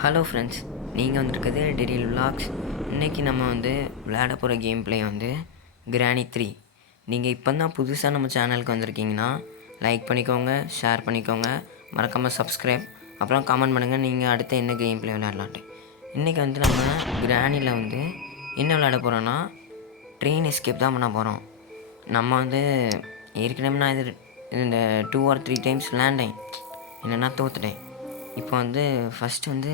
Hello friends, நீங்கள் வந்திருக்கிறது டெரில் vlogs. இன்றைக்கி நம்ம விளையாட போகிற கேம் பிளே கிரானி 3. நீங்கள் இப்போ தான் புதுசாக நம்ம சேனலுக்கு வந்திருக்கீங்கன்னா லைக் பண்ணிக்கோங்க, ஷேர் பண்ணிக்கோங்க, மறக்காமல் சப்ஸ்கிரைப், அப்புறம் கமெண்ட் பண்ணுங்கள் நீங்கள் அடுத்து என்ன கேம் பிளே விளையாடலான்ட்டு. இன்றைக்கி நம்ம கிரானியில் என்ன விளையாட போகிறோன்னா ட்ரெயின் எஸ்கேப் தான் பண்ண போகிறோம். நம்ம ஏற்கனவே நான் இந்த 2 or 3 டைம்ஸ் விளையாண்டேன், என்னென்னா தோற்றுட்டேன். இப்போ ஃபஸ்ட்டு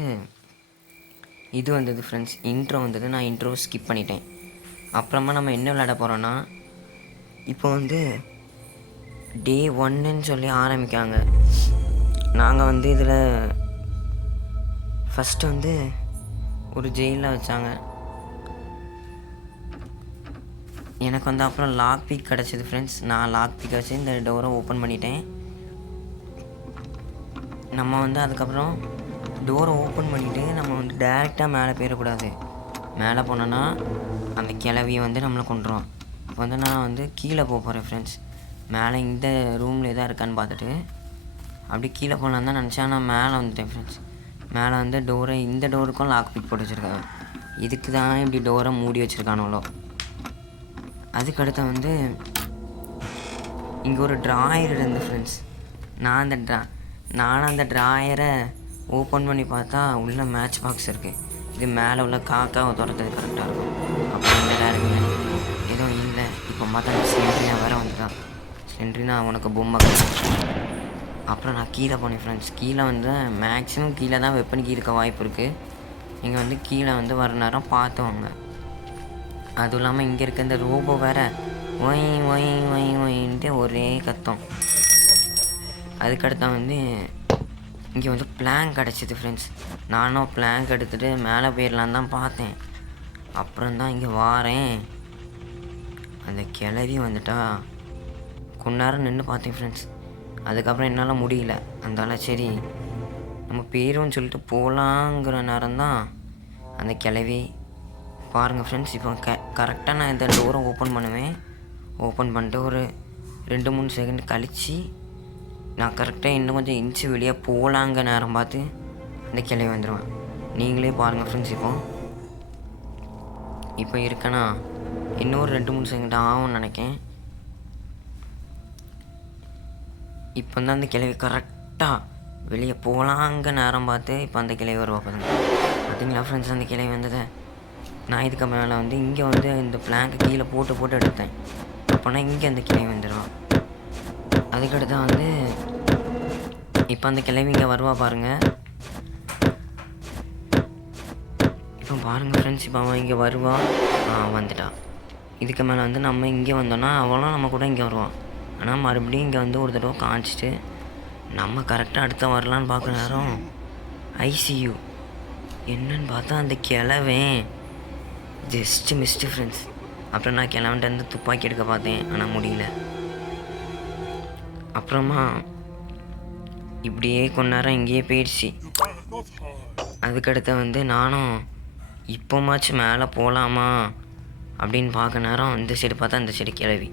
இது வந்தது ஃப்ரெண்ட்ஸ், இன்ட்ரோ வந்தது. நான் இன்ட்ரோ ஸ்கிப் பண்ணிட்டேன். அப்புறமா நம்ம என்ன விளையாட போகிறோன்னா, இப்போ டே 1ன்னு சொல்லி ஆரம்பிக்காங்க. நாங்கள் இதில் ஃபஸ்ட்டு ஒரு ஜெயிலில் வச்சாங்க. எனக்கு அப்புறம் லாக் பிக் கிடச்சிது ஃப்ரெண்ட்ஸ். நான் லாக் பிக் வச்சு இந்த டோரை ஓப்பன் பண்ணிட்டேன். நம்ம அதுக்கப்புறம் டோரை ஓப்பன் பண்ணிவிட்டு நம்ம டேரெக்டாக மேலே போயிடக்கூடாது. மேலே போனோன்னா அந்த கிளவியை நம்மளை கொண்டுரும். இப்போ நான் கீழே போக போகிறேன் ஃப்ரெண்ட்ஸ். மேலே இந்த ரூமில் எதாவது இருக்கான்னு பார்த்துட்டு அப்படி கீழே போகலான்னு தான் நினச்சேன். நான் மேலே வந்துட்டேன் ஃப்ரெண்ட்ஸ். மேலே டோரை, இந்த டோருக்கும் லாக் பிக் போட்டு வச்சுருக்காங்க. இதுக்கு தான் இப்படி டோரை மூடி வச்சுருக்கானுங்களோ. அதுக்கடுத்து இங்கே ஒரு ட்ராயர் இருந்து ஃப்ரெண்ட்ஸ். நானும் அந்த ட்ராயரை ஓப்பன் பண்ணி பார்த்தா உள்ளே மேட்ச் பாக்ஸ் இருக்குது. இது மேலே உள்ள காக்காவை துரத்துறது கரெக்டாக இருக்கும். அப்புறம் நல்லா இருக்குங்க, எதுவும் இல்லை. இப்போ பார்த்தா ஸ்லெண்ட்ரினா வேறு வந்துட்டான். ஸ்லெண்ட்ரினா உனக்கு பொம்மை கிடைக்கும். அப்புறம் நான் கீழே போனேன் ஃப்ரெண்ட்ஸ். கீழே மேக்ஸிமம் கீழே தான் வெப்பனுக்கு இருக்க வாய்ப்பு இருக்குது. நீங்கள் கீழே வர நேரம் பார்த்துவாங்க. அதுவும் இல்லாமல் இங்கே இருக்க இந்த ரோபோ வேறு ஒய் ஒய் ஒய் ஒயின்ட்டு ஒரே கத்தம். அதுக்கடுத்து இங்கே பிளாங்க் கிடச்சிது ஃப்ரெண்ட்ஸ். நானும் பிளாங்க் எடுத்துகிட்டு மேலே போயிடலான்னு தான் பார்த்தேன். அப்புறம் தான் இங்கே வாரேன், அந்த கிளவி வந்துட்டா. கொஞ்ச நேரம் நின்று பார்த்தேன் ஃப்ரெண்ட்ஸ். அதுக்கப்புறம் என்னால் முடியல. அதனால சரி நம்ம பேருன்னு சொல்லிட்டு போகலாங்கிற நேரம் தான் அந்த கிளவி. பாருங்கள் ஃப்ரெண்ட்ஸ், இப்போ கரெக்டாக நான் இந்த டோரை ஓப்பன் பண்ணுவேன். ஓப்பன் பண்ணிட்டு ஒரு 2-3 செகண்ட் கழித்து நான் கரெக்டாக இன்னும் கொஞ்சம் இன்ச்சு வெளியே போகலாங்க நேரம் பார்த்து அந்த கிளை வந்துடுவேன். நீங்களே பாருங்கள் ஃப்ரெண்ட்ஸ். இப்போ இருக்கேன்னா இன்னொரு 2-3 செகண்ட் ஆகும்னு நினைக்கேன். இப்போ தான் அந்த கிளவி கரெக்டாக வெளியே போகலாங்க நேரம் பார்த்து இப்போ அந்த கிளை வருவா. பார்த்தீங்களா ஃப்ரெண்ட்ஸ், அந்த கிளை வந்ததை நான் இதுக்கு மேலே இங்கே இந்த பிளாங்கை கீழே போட்டு எடுத்தேன். அப்போனா இங்கே அந்த கிளை வந்துடுவான். அதுக்கடுத்து இப்போ அந்த கிளவி இங்கே வருவா பாருங்கள். இப்போ பாருங்கள் ஃப்ரெண்ட்ஸ், இப்போ அவன் இங்கே வருவா. வந்துட்டான். இதுக்கு மேலே நம்ம இங்கே வந்தோன்னா அவளும் நம்ம கூட இங்கே வருவான். ஆனால் மறுபடியும் இங்கே ஒரு தடவை காமிச்சிட்டு நம்ம கரெக்டாக அடுத்த வரலான்னு பார்க்குற நேரம் ஐசியூ என்னன்னு பார்த்தா அந்த கிளவேன் ஜஸ்ட்டு மிஸ்டு ஃப்ரெண்ட்ஸ். அப்புறம் நான் கிளவன்ட்டு துப்பாக்கி எடுக்க பார்த்தேன், ஆனால் முடியல. அப்புறமா இப்படியே கொஞ்ச நேரம் இங்கேயே போயிடுச்சு. அதுக்கடுத்து நானும் இப்போமாச்சும் மேலே போகலாமா அப்படின்னு பார்க்க நேரம் இந்த சைடு பார்த்தா அந்த சைடு கிளவி.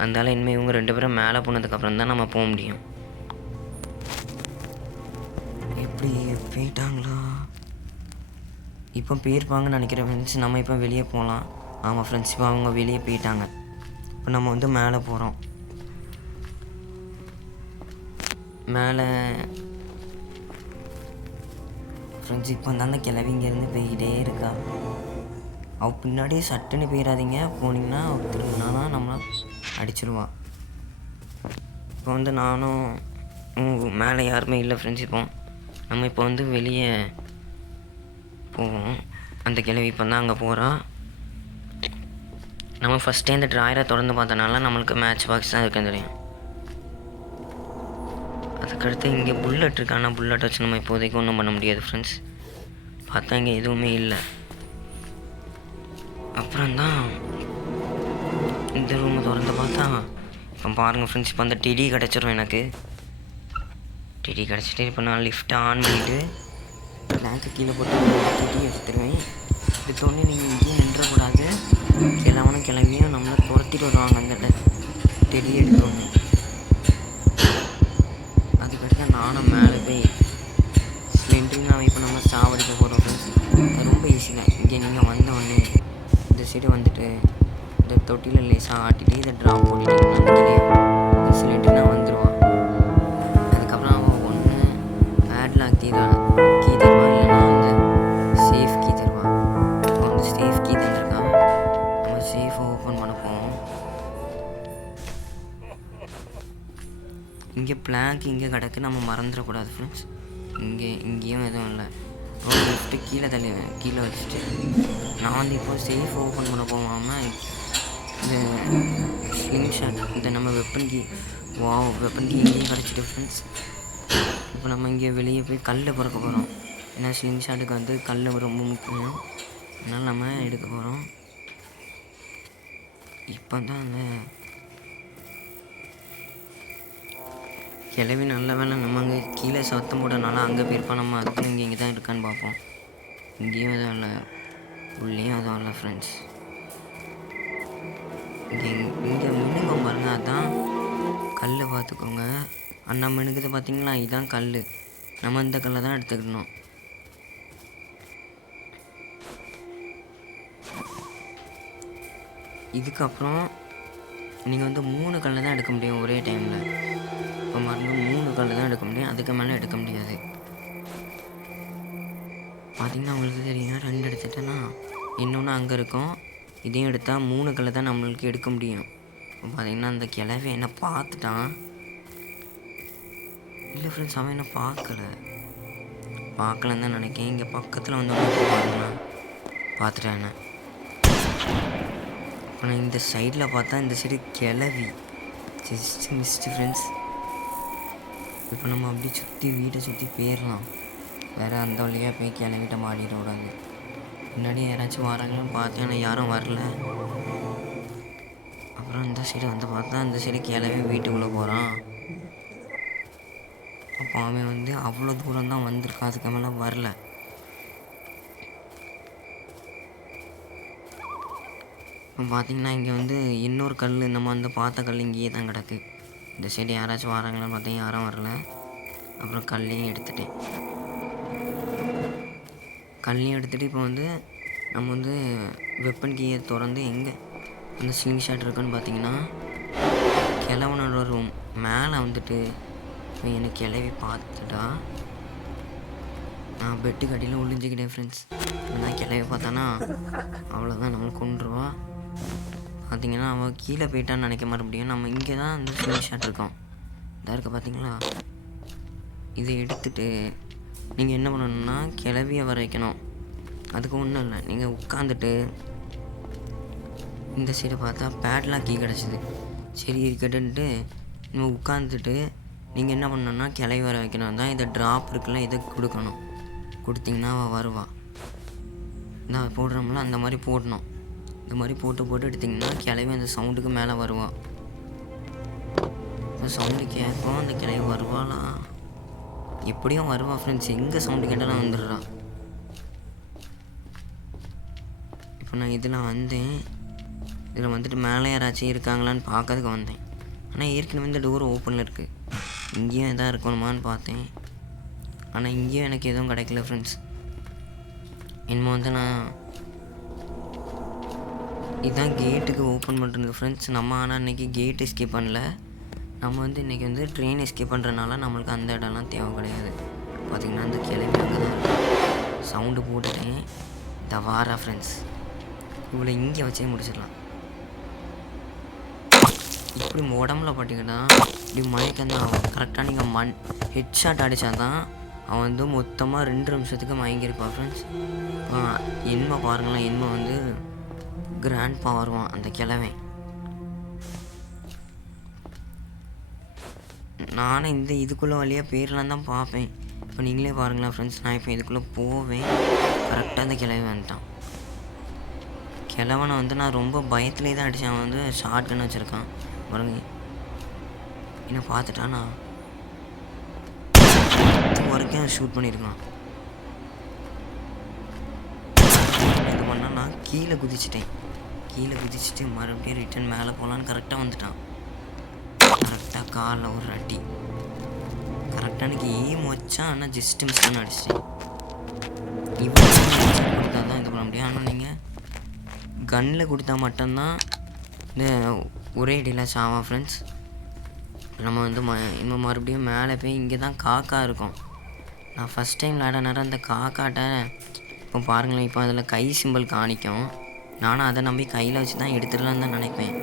அதனால இனிமேல் இவங்க 2 பேரும் மேலே போனதுக்கப்புறம் தான் நம்ம போக முடியும். எப்படி போயிட்டாங்களா? இப்போ போயிருப்பாங்கன்னு நினைக்கிறேன் ஃப்ரெண்ட்ஸ். நம்ம இப்போ வெளியே போகலாம். ஆமாம் ஃப்ரெண்ட்ஸ், இப்போ அவங்க வெளியே போயிட்டாங்க. இப்போ நம்ம மேலே போகிறோம். மேலே ஃப்ரெண்ட்ஸ் இப்போ அந்த கிளவி இங்கேருந்து போய்கிட்டே இருக்கா. அவள் பின்னாடியே சட்டுன்னு போயிடாதீங்க. போனீங்கன்னா திரும்பினா நம்மளை அடிச்சிருவான். இப்போ நானும் மேலே யாருமே இல்லை ஃப்ரெண்ட்ஸ். இப்போ நம்ம இப்போ வெளியே போவோம். அந்த கிளவி இப்போ தான் அங்கே போகிறா. நம்ம ஃபஸ்ட்டே இந்த ட்ராயரை திறந்து பார்த்தனால நம்மளுக்கு மேட்ச் பாக்ஸ் தான் இருக்குன்னு தெரியும். அதுக்கடுத்து இங்கே புல்லட் இருக்கு. ஆனால் புல்லட் வச்சு நம்ம இப்போதைக்கு ஒன்றும் பண்ண முடியாது ஃப்ரெண்ட்ஸ். பார்த்தா இங்கே எதுவுமே இல்லை. அப்புறம் தான் இந்த ரூமை திறந்து பார்த்தா இப்போ பாருங்கள் ஃப்ரெண்ட்ஸ், இப்போ அந்த டெடி கிடச்சிரும். எனக்கு டெடி கிடச்சிட்டு இப்போ நான் லிஃப்ட்டை ஆன் பண்ணிவிட்டு பிளாங்கை கீழே போட்டு டெடி எடுத்துருவேன். எடுத்தோடனே நீங்கள் இங்கேயே நின்றக்கூடாது. எல்லாவனும் கிளம்பியும் நம்மளை துரத்திட்டு வருவாங்க அந்த டெடி எடுத்தோடனே. அதுக்கடுத்து நானும் மேலே போய் சிலிண்டர் பார்த்தீங்கன்னா இப்போ நம்ம சாவடிக்க போகிறோம் ஃப்ரெண்ட்ஸ். அது ரொம்ப ஈஸி தான். இங்கே நீங்கள் வந்தோடனே இந்த சைடு வந்துட்டு இந்த தொட்டியில் லேசாக ஆட்டிட்டு இதை ட்ராப் போட்டுட்டிங்கன்னா அந்த கிளியை இந்த சிலிண்டர்னா வந்துடுவான். அதுக்கப்புறம் அவன் ஒன்று பேட்லாக் கீ தருவான், இல்லைன்னா வந்து சேஃப் கீ தருவான். இப்போ வந்து சேஃப் கீ தந்துருக்கான். நம்ம சேஃபை ஓப்பன் பண்ண போவோம். இங்கே பிளாக் இங்கே கிடக்கு, நம்ம மறந்துடக்கூடாது ஃப்ரெண்ட்ஸ். இங்கேயும் எதுவும் இல்லை. ரோடு லிஃப்ட்டு கீழே வச்சுட்டு நான் வந்து இப்போ சேஃப் ஓப்பன் பண்ண போகாமல் இந்த ஸ்லிங் ஷாட் இந்த நம்ம வெப்பன் கீ இங்கேயும் கிடச்சிட்டு ஃப்ரெண்ட்ஸ். இப்போ நம்ம இங்கே வெளியே போய் கல் பிறக்க போகிறோம். ஏன்னா ஸ்லிங் ஷாட்டுக்கு வந்து கல் ரொம்ப முக்கியம். அதனால் நம்ம எடுக்க போகிறோம். இப்போ தான் அந்த கிளவி நல்ல வேலை நம்ம அங்கே கீழே சத்தம் போட்டனால அங்கே போயிருப்போம். நம்ம அதுக்குன்னு இங்கே தான் இருக்கான்னு பார்ப்போம். இங்கேயும் எதுவும் இல்லை, உள்ளேயும் எதுவும் இல்லை ஃப்ரெண்ட்ஸ். இங்கே மினுங்க பாருங்க, அதுதான் கல்லை பார்த்துக்கோங்க. அண்ணா மினுக்குது பார்த்தீங்களா, இதுதான் கல். நம்ம இந்த கல்லை தான் எடுத்துக்கணும். இதுக்கப்புறம் நீங்கள் வந்து 3 கல்லை தான் எடுக்க முடியும் ஒரே டைமில். இப்போ மறுபடியும் 3 கல் தான் எடுக்க முடியும், அதுக்கு மேலே எடுக்க முடியாது. பார்த்திங்கன்னா உங்களுக்கு தெரியும், 2 எடுத்துட்டேன்னா இன்னொன்று அங்கே இருக்கும். இதையும் எடுத்தால் 3 கல் தான் நம்மளுக்கு எடுக்க முடியும். இப்போ பார்த்திங்கன்னா அந்த கிளவி என்ன பார்த்துட்டான். இல்லை ஃப்ரெண்ட்ஸ், அவன் என்ன பார்க்கலன்னு தான் நினைக்கிறேன். இங்கே பக்கத்தில் வந்து பாருங்கண்ணா பார்த்துட்டேன் என்ன. இப்போ நான் இந்த சைடில் பார்த்தா இந்த சைடு கிளவி ஜஸ்ட் மிஸ்டு ஃப்ரெண்ட்ஸ். இப்போ நம்ம அப்படி வீட்டை சுற்றி போயிடலாம். வேறு அந்த வழியாக போய் கிளம்பிட்ட மாடிட விடாது. முன்னாடி யாராச்சும் வராங்கன்னு பார்த்தேன், ஆனால் யாரும் வரல. அப்புறம் இந்த சைடு வந்து பார்த்தா இந்த சைடு கிளம்பி வீட்டுக்குள்ளே போகிறான். அப்போ அவன் வந்து அவ்வளோ தூரம் தான் வந்திருக்கான், அதுக்கு மேலே வரல. இப்போ பார்த்திங்கன்னா இங்கே வந்து இன்னொரு கல், நம்ம வந்து பார்த்த கல் இங்கேயே தான் கிடக்கு. இந்த சைடு யாராச்சும் வராங்களான்னு பார்த்தேன், யாரும் வரல. அப்புறம் கல்லையும் எடுத்துகிட்டு இப்போ வந்து நம்ம வந்து வெப்பன் கீயை திறந்து எங்கே அந்த ஸ்லிங் ஷாட் இருக்குன்னு பார்த்தீங்கன்னா கிழவனோட ரூம் மேலே வந்துட்டு என்னை கிளவி பார்த்துட்டா நான் பெட்டுக்கு அடியில் ஒளிஞ்சிக்கிட்டேன் ஃப்ரெண்ட்ஸ். நான் கிளவி பார்த்தானா அவ்வளோதான், நம்மளை கொண்டுருவா. பார்த்திங்கன்னா அவள் கீழே போயிட்டான்னு நினைக்க மறுபடியும். நம்ம இங்கே தான் அந்த ஸ்லிங் ஷாட் இருக்கோம், இதாக இருக்க பார்த்தீங்களா. இதை எடுத்துகிட்டு நீங்கள் என்ன பண்ணணுன்னா கிளவியை வர வைக்கணும். அதுக்கு ஒன்றும் இல்லை, நீங்கள் உட்காந்துட்டு இந்த சைடு பார்த்தா பேட்லாக் கீ கிடச்சிது. சரி இருக்கட்டுன்ட்டு நம்ம உட்காந்துட்டு நீங்கள் என்ன பண்ணணுன்னா கிளவி வர வைக்கணும். தான் இதை ட்ராப் இருக்குல்ல, இதை கொடுக்கணும். கொடுத்திங்கன்னா அவள் வருவாள். நான் போடுறோம்ல அந்த மாதிரி போடணும். இந்த மாதிரி போட்டு எடுத்திங்கன்னா கிளவி அந்த சவுண்டுக்கு மேலே வருவாள். அந்த சவுண்டு கேட்கும், அந்த கிளவி வருவாளா எப்படியும் வருவா ஃப்ரெண்ட்ஸ். எங்கே சவுண்டு கேட்டாலும் வந்துடுறா. இப்போ நான் இதில் வந்தேன். இதில் வந்துட்டு மேலே யாராச்சும் இருக்காங்களான்னு பார்க்கறதுக்கு வந்தேன். ஆனால் ஏற்கனவே இந்த டோர் ஓப்பனில் இருக்குது. இங்கேயும் எதாவது இருக்கணுமான்னு பார்த்தேன், ஆனால் இங்கேயும் எனக்கு எதுவும் கிடைக்கல ஃப்ரெண்ட்ஸ். என்னமோ வந்து நான் இதுதான் கேட்டுக்கு ஓப்பன் பண்ணுறது ஃப்ரெண்ட்ஸ். நம்ம ஆனால் இன்றைக்கி கேட் எஸ்கேப் பண்ணல. நம்ம வந்து இன்றைக்கி வந்து ட்ரெயின் எஸ்கேப் பண்ணுறதுனால நம்மளுக்கு அந்த இடம்லாம் தேவை கிடையாது. பார்த்திங்கன்னா அந்த கிளம்பி அங்கே தான் சவுண்டு போட்டுட்டேன். இந்த வாரா ஃப்ரெண்ட்ஸ், இவ்வளோ இங்கே வச்சே முடிச்சிடலாம். இப்படி உடம்புல பட்டிக்கிட்டா இப்படி மயக்கந்தான் ஆகும். கரெக்டாக நீங்கள் ஹெட் ஷாட் அடித்தா தான் அவன் வந்து மொத்தமாக 2 நிமிஷத்துக்கு மயங்கியிருப்பான் ஃப்ரெண்ட்ஸ். என்மை பாருங்களேன், என்மை வந்து கிராண்ட்பா வருவான் அந்த கிழவன். நானும் இதுக்குள்ளே வழியாக போயிடலாம் தான் பார்ப்பேன். இப்போ நீங்களே பாருங்களேன் ஃப்ரெண்ட்ஸ், நான் இப்போ இதுக்குள்ளே போவேன். கரெக்டாக அந்த கிழவி வந்துட்டான். கிழவனை வந்து நான் ரொம்ப பயத்துலேயே தான் அடித்தேன். அவன் வந்து ஷார்ட் கன் வச்சுருக்கான் பாருங்க. என்ன பார்த்துட்டானா வரைக்கும் ஷூட் பண்ணியிருக்கான். இது பண்ணால் நான் கீழே குதிச்சுட்டு மறுபடியும் ரிட்டன் மேலே போகலான்னு கரெக்டாக வந்துட்டான். கரெக்டாக காலில் ஒரு அடி. கரெக்டாக எனக்கு எய்ம் வச்சான், ஆனால் ஜஸ்ட்டு மிஸ் பண்ண அடிச்சிட்டேன். கன்னில் கொடுத்தா மட்டும்தான் இந்த ஒரே அடியில் சாவான் ஃப்ரெண்ட்ஸ். நம்ம வந்து இன்னும் மறுபடியும் மேலே போய் இங்கே தான் காக்கா இருக்கும். நான் ஃபஸ்ட் டைம் விளையாட நேரம் அந்த காக்காட்ட இப்போ பாருங்களேன், இப்போ அதில் கை சிம்பிள் காணிக்கும். நானும் அதை நம்பி கையில் வச்சு தான் எடுத்துடலான்னு தான் நினைப்பேன்.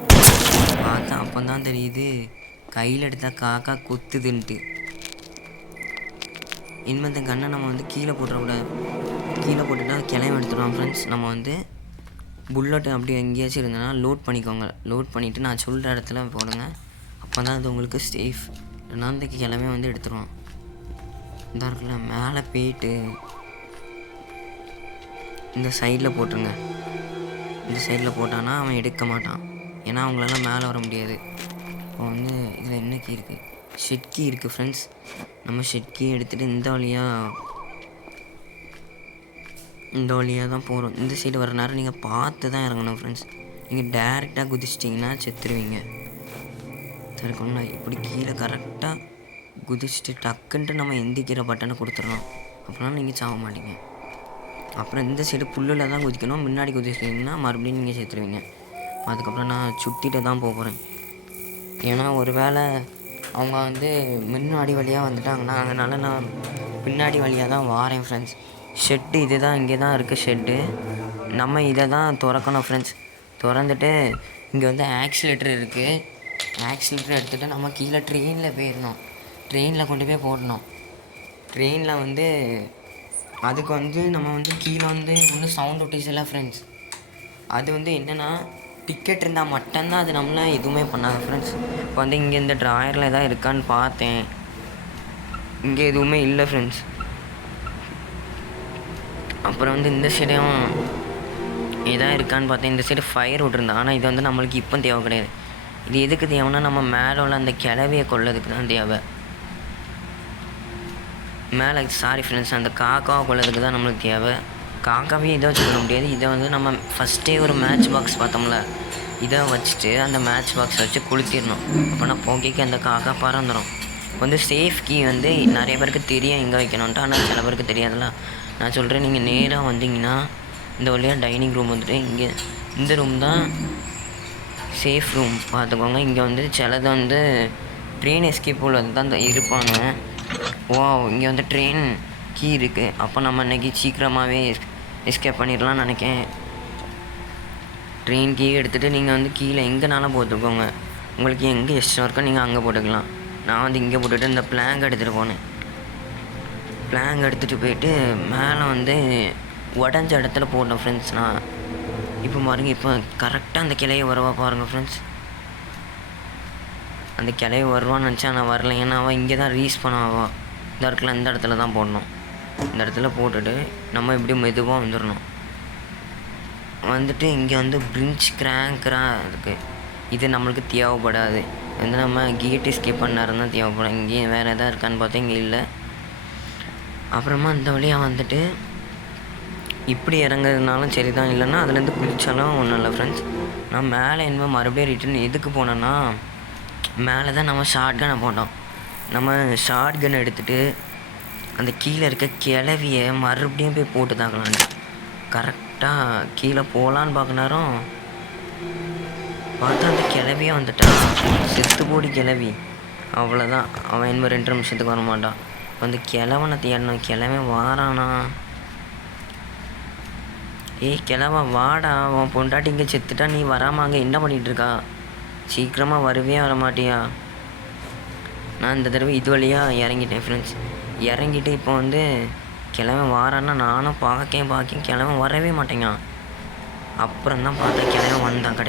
பார்த்தா அப்போ தான் தெரியுது கையில் எடுத்தால் காக்கா கொத்துதுன்ட்டு. இனிமேல் இந்த கண்ணை நம்ம வந்து கீழே போட்டுறக்கூடாது. கீழே போட்டுட்டா கிளையம் எடுத்துடுவோம் ஃப்ரெண்ட்ஸ். நம்ம வந்து புல்லட் அப்படி எங்கேயாச்சும் இருந்ததுன்னா லோட் பண்ணிக்கோங்க. லோட் பண்ணிவிட்டு நான் சொல்கிற இடத்துல போடுங்க. அப்போ தான் அது உங்களுக்கு சேஃப். இல்லைனா அந்த கிழமை வந்து எடுத்துருவோம். இந்த இருக்குல்ல மேலே போயிட்டு இந்த சைடில் போட்டுருங்க. இந்த சைடில் போட்டான்னா அவன் எடுக்க மாட்டான். ஏன்னா அவங்களால மேலே வர முடியாது. இப்போ வந்து இதில் என்ன கீ இருக்குது? ஷெட் கீ இருக்குது ஃப்ரெண்ட்ஸ். நம்ம ஷெட் கீ எடுத்துகிட்டு இந்த வழியாக தான் போகிறோம். இந்த சைடு வர நேரம் நீங்கள் பார்த்து தான் இறங்கணும் ஃப்ரெண்ட்ஸ். நீங்கள் டேரெக்டாக குதிச்சிட்டிங்கன்னா செத்துருவீங்க. சரிக்கணும். இப்படி கீழே கரெக்டாக குதிச்சுட்டு டக்குன்ட்டு நம்ம எந்திக்கிற பட்டனை கொடுத்துடணும். அப்படின்னா நீங்கள் சாக மாட்டீங்க. அப்புறம் இந்த சைடு புல்லில் தான் குதிக்கணும். முன்னாடி குதிச்சிட்டிங்கன்னா மறுபடியும் நீங்கள் சேர்த்துருவீங்க. அதுக்கப்புறம் நான் சுற்றிட்டு தான் போகிறேன். ஏன்னா ஒரு வேளை அவங்க வந்து முன்னாடி வழியாக வந்துட்டாங்கன்னா அதனால் நான் பின்னாடி வழியாக தான் வாரேன் ஃப்ரெண்ட்ஸ். ஷெட்டு இது தான், இங்கே தான் இருக்குது ஷெட்டு. நம்ம இதை தான் திறக்கணும் ஃப்ரெண்ட்ஸ். திறந்துட்டு இங்கே வந்து ஆக்சிலேட்டர் இருக்குது. ஆக்சிலேட்டர் எடுத்துகிட்டு நம்ம கீழே ட்ரெயினில் போயிடணும். ட்ரெயினில் கொண்டு போய் போடணும். ட்ரெயினில் வந்து அதுக்கு வந்து நம்ம வந்து கீழே வந்து ஒன்றும் சவுண்ட் ஒட்டிஸில்ல ஃப்ரெண்ட்ஸ். அது வந்து என்னென்னா டிக்கெட் இருந்தால் மட்டும்தான் அது நம்மளை எதுவுமே பண்ணாங்க ஃப்ரெண்ட்ஸ். இப்போ வந்து இங்கே இந்த ட்ராயரில் எதாவது இருக்கான்னு பார்த்தேன். இங்கே எதுவுமே இல்லை ஃப்ரெண்ட்ஸ். அப்புறம் வந்து இந்த சைடையும் எதாவது இருக்கான்னு பார்த்தேன். இந்த சைடு ஃபயர் விட்ருந்தேன். ஆனால் இது வந்து நம்மளுக்கு இப்போ தேவை கிடையாது. இது எதுக்கு தேவைன்னா நம்ம மேலே உள்ள அந்த கிளவியை கொள்ளதுக்கு தான் தேவை. மேலே சாரி ஃப்ரெண்ட்ஸ், அந்த காக்காவை கொள்ளதுக்கு தான் நம்மளுக்கு தேவை. காக்காவே இதை வச்சு கொள்ள முடியாது. இதை வந்து நம்ம ஃபஸ்ட்டே ஒரு மேட்ச் பாக்ஸ் பார்த்தோம்ல, இதை வச்சுட்டு அந்த மேட்ச் பாக்ஸை வச்சு கொளுத்திடணும். அப்போனா போக்கிக்கு அந்த காக்கா பறந்துடும். வந்து சேஃப் கீ வந்து நிறைய பேருக்கு தெரியும் எங்கே வைக்கணுன்ட்டு, ஆனால் சில பேருக்கு தெரியாதுல்ல. நான் சொல்கிறேன், நீங்கள் நேராக வந்தீங்கன்னா இந்த வழியாக டைனிங் ரூம் வந்துட்டு இங்கே இந்த ரூம் தான் சேஃப் ரூம் பார்த்துக்கோங்க. இங்கே வந்து சிலது வந்து ட்ரெயின் எஸ்கேப் உள்ளது தான் இருப்பாங்க. இங்கே வந்து ட்ரெயின் கீ இருக்குது. அப்போ நம்ம இன்றைக்கி சீக்கிரமாகவே எஸ்கேப் பண்ணிடலாம்னு நினைக்கிறேன். ட்ரெயின் கீ எடுத்துகிட்டு நீங்கள் வந்து கீழே எங்கேனாலும் போட்டுக்கோங்க. உங்களுக்கு எங்கே இஷ்டம் இருக்கோ நீங்கள் அங்கே போட்டுக்கலாம். நான் வந்து இங்கே போட்டுட்டு இந்த பிளாங்க் எடுத்துகிட்டு போனேன். பிளாங்க் எடுத்துகிட்டு போயிட்டு மேலே வந்து உடஞ்ச இடத்துல போட்டேன் ஃப்ரெண்ட்ஸ். நான் இப்போ பாருங்க, இப்போ கரெக்டாக அந்த கிளையை வருவா பாருங்கள் ஃப்ரெண்ட்ஸ். அந்த கிளையை வருவான்னு நினச்சா நான் வரல. ஏன்னா அவள் இங்கே தான் ரீஸ் பண்ணுவாவா. இந்த இடத்துல இந்த இடத்துல தான் போடணும். இந்த இடத்துல போட்டுட்டு நம்ம இப்படி மெதுவாக வந்துடணும். வந்துட்டு இங்கே வந்து பிரிஞ்ச் கிராங்க்ராக இருக்குது. இது நம்மளுக்கு தேவைப்படாது. வந்து நம்ம கேட் எஸ்கேப் பண்ண நேரம் தான் தேவைப்படும். இங்கேயும் வேறு எதாவது இருக்கான்னு பார்த்தா இங்கே இல்லை. அப்புறமா இந்த வழியாக வந்துட்டு இப்படி இறங்குறதுனாலும் சரி தான், இல்லைன்னா அதுலேருந்து குளிச்சாலும் ஒன்றும் இல்லை ஃப்ரெண்ட்ஸ். நான் மேலே என்ன மறுபடியும் ரிட்டன் எதுக்கு போனேன்னா, மேலே தான் நம்ம ஷார்ட் கனை போட்டோம். நம்ம ஷார்ட் கன் எடுத்துகிட்டு அந்த கீழே இருக்க கிளவியை மறுபடியும் போய் போட்டு தாக்கலான்னு கரெக்டாக கீழே போகலான்னு பார்க்க நேரம் பார்த்தா அந்த கிளவியே வந்துட்டான். செத்து போடி கிளவி. அவ்வளோதான், அவன் இன்னும் 2 நிமிஷத்துக்கு வர மாட்டான். அந்த கிழவனை தேடணும். கிழவன் வாரானா? கிழவா வாடா, அவன் பொண்டாட்டி இங்கே செத்துட்டா, நீ வராமல் அங்கே என்ன பண்ணிகிட்ருக்கா? சீக்கிரமாக வரவே வர மாட்டியா? நான் இந்த தடவை இது வழியாக இறங்கிட்டேன் ஃப்ரெண்ட்ஸ். இறங்கிட்டு இப்போ வந்து கிழவன் வாரான்னா நானும் பார்க்க கிழவன் வரவே மாட்டேங்க. அப்புறம் தான் பார்த்தா கிழவன் வந்தான்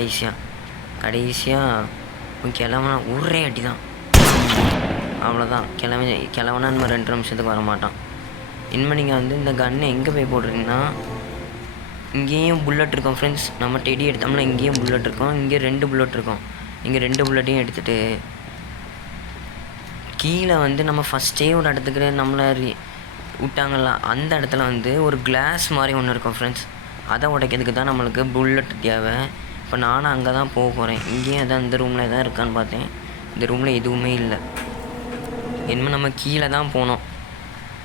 கடைசியாக கிழவனா ஒரே அடி தான். அவ்வளோதான், கிழவனா நம்ம 2 நிமிஷத்துக்கு வர மாட்டான். இனிமேல் நீங்கள் வந்து இந்த கன்னை எங்கே போய் போடுறீங்கன்னா, இங்கேயும் புல்லட் இருக்கும் ஃப்ரெண்ட்ஸ். நம்ம டெடி எடுத்தோம்னா இங்கேயும் புல்லட் இருக்கும். இங்கே 2 புல்லட் இருக்கும். இங்கே 2 புல்லட்டையும் எடுத்துகிட்டு கீழே வந்து நம்ம ஃபஸ்ட்டே ஒரு இடத்துக்கு நம்மளை விட்டாங்கள்ல, அந்த இடத்துல வந்து ஒரு கிளாஸ் மாதிரி ஒன்று இருக்கும் ஃப்ரெண்ட்ஸ். அதை உடைக்கிறதுக்கு தான் நம்மளுக்கு புல்லட் தேவை. இப்போ நானும் அங்கே தான் போக போகிறேன். இங்கேயும் எதாவது இந்த ரூமில் எதாவது இருக்கான்னு பார்த்தேன். இந்த ரூமில் எதுவுமே இல்லை. இனிமேல் நம்ம கீழே தான் போனோம்.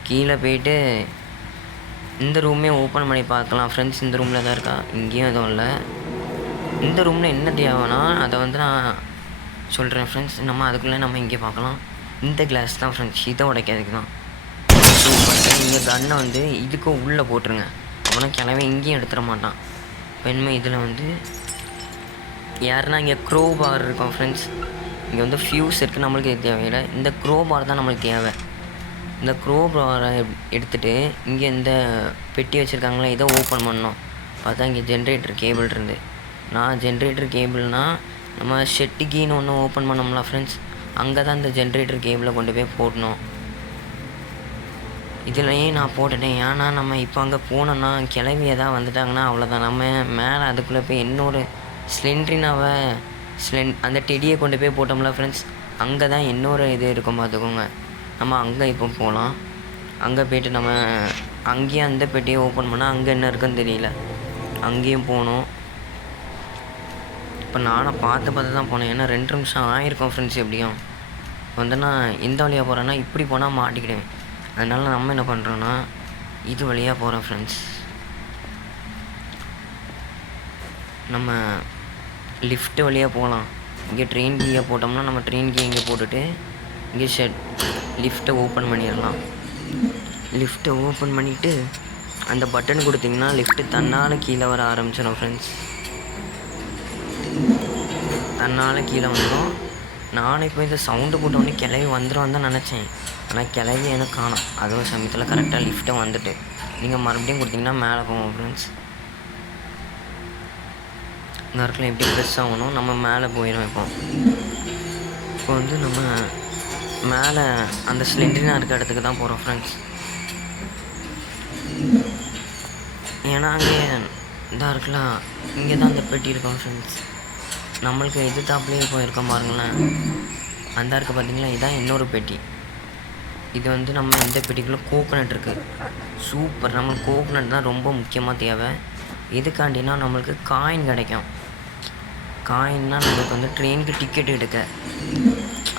கீழே போயிட்டு இந்த ரூமே ஓப்பன் பண்ணி பார்க்கலாம் ஃப்ரெண்ட்ஸ். இந்த ரூமில் தான் இருக்கா? இங்கேயும் எதுவும் இல்லை. இந்த ரூமில் என்ன தேவைன்னா அதை வந்து நான் சொல்கிறேன் ஃப்ரெண்ட்ஸ். நம்ம அதுக்குள்ளே நம்ம இங்கே பார்க்கலாம். இந்த கிளாஸ் தான் ஃப்ரெண்ட்ஸ், இதை உடைக்கிறதுக்கு தான். நீங்கள் கன்னை வந்து இதுக்கும் உள்ளே போட்டுருங்க, அப்போனா கிளம்பி இங்கேயும் எடுத்துட மாட்டான். பெண்மை இதில் வந்து யாருன்னா இங்கே க்ரோ பார் இருக்கும் ஃப்ரெண்ட்ஸ். இங்கே வந்து ஃப்யூஸ் இருக்குது, நம்மளுக்கு இது தேவையில்லை. இந்த க்ரோ பார் தான் நம்மளுக்கு தேவை. இந்த க்ரோ பாரை எடுத்துகிட்டு இங்கே இந்த பெட்டி வச்சுருக்காங்களே இதை ஓப்பன் பண்ணோம். பார்த்தா இங்கே ஜென்ரேட்டர் கேபிள் இருந்து. நான் ஜென்ரேட்டர் கேபிள்னால் நம்ம ஷெட்டுக்கின்னு ஒன்று ஓப்பன் பண்ணோம்ல ஃப்ரெண்ட்ஸ், அங்கே தான் இந்த ஜென்ரேட்டர் கேபிளை கொண்டு போய் போடணும். இதுலேயும் நான் போட்டுட்டேன். ஏன்னா நம்ம இப்போ அங்கே போனோன்னா கிளவி எதாவது வந்துட்டாங்கன்னா அவ்வளோதான். நம்ம மேலே அதுக்குள்ளே போய் இன்னொரு ஸ்லெண்ட்ரினாவை அந்த டெடியை கொண்டு போய் போட்டோம்ல ஃப்ரெண்ட்ஸ், அங்கே தான் இன்னொரு இது இருக்கும் பார்த்துக்கோங்க. நம்ம அங்கே இப்போ போகலாம். அங்கே போய்ட்டு நம்ம அங்கேயும் அந்த பெட்டியை ஓப்பன் பண்ணால் அங்கே என்ன இருக்குன்னு தெரியல, அங்கேயும் போகணும். இப்போ நானும் பார்த்து தான் போனேன். ஏன்னா 2 நிமிஷம் ஆயிருக்கும் ஃப்ரெண்ட்ஸ். எப்படியும் வந்து நான் எந்த வழியாக போகிறேன்னா இப்படி போனால் மாட்டிக்கிடுவேன். அதனால் நம்ம என்ன பண்ணுறோன்னா இது வழியாக போகிறோம் ஃப்ரெண்ட்ஸ். நம்ம லிஃப்ட்டு வழியாக போகலாம். இங்கே ட்ரெயின் கீயை போட்டோம்னா நம்ம ட்ரெயின் கீ இங்கே போட்டுட்டு இங்கே லிஃப்ட்டை ஓப்பன் பண்ணிடலாம். லிஃப்ட்டை ஓப்பன் பண்ணிவிட்டு அந்த பட்டன் கொடுத்திங்கன்னா லிஃப்ட்டு தன்னால் கீழே வர ஆரம்பிச்சிடும் ஃப்ரெண்ட்ஸ். தன்னால் கீழே வந்துடும். நானும் இப்போ இந்த சவுண்டு போட்டோடனே கிளவி வந்துடும் தான் நினச்சேன். ஆனால் கிளவி எனக்கு காணும். அதுவும் சமயத்தில் கரெக்டாக லிஃப்ட்டை வந்துட்டு நீங்கள் மறுபடியும் கொடுத்திங்கன்னா மேலே போவோம் ஃப்ரெண்ட்ஸ். இந்த இடத்துல எப்படி ப்ரெஸ் ஆகணும், நம்ம மேலே போயிடும். இப்போ வந்து நம்ம மேலே அந்த சிலிண்டரினா இருக்க இடத்துக்கு தான் போகிறோம் ஃப்ரெண்ட்ஸ். ஏன்னா அங்கே இதாக இருக்கலாம், இங்கே தான் அந்த பெட்டி இருக்கும் ஃப்ரெண்ட்ஸ். நம்மளுக்கு எது தாப்புலேயே போயிருக்கோம் பாருங்களேன், அந்த இருக்க பார்த்தீங்களா, இதுதான் இன்னொரு பெட்டி. இது வந்து நம்ம இந்த பெட்டிக்குள்ளே கோகோனட் இருக்குது. சூப்பர். நம்மளுக்கு கோகோனட் தான் ரொம்ப முக்கியமாக தேவை. எதுக்காண்டினா நம்மளுக்கு காயின் கிடைக்கும். காயின்னா நம்மளுக்கு வந்து ட்ரெயினுக்கு டிக்கெட் எடுக்க.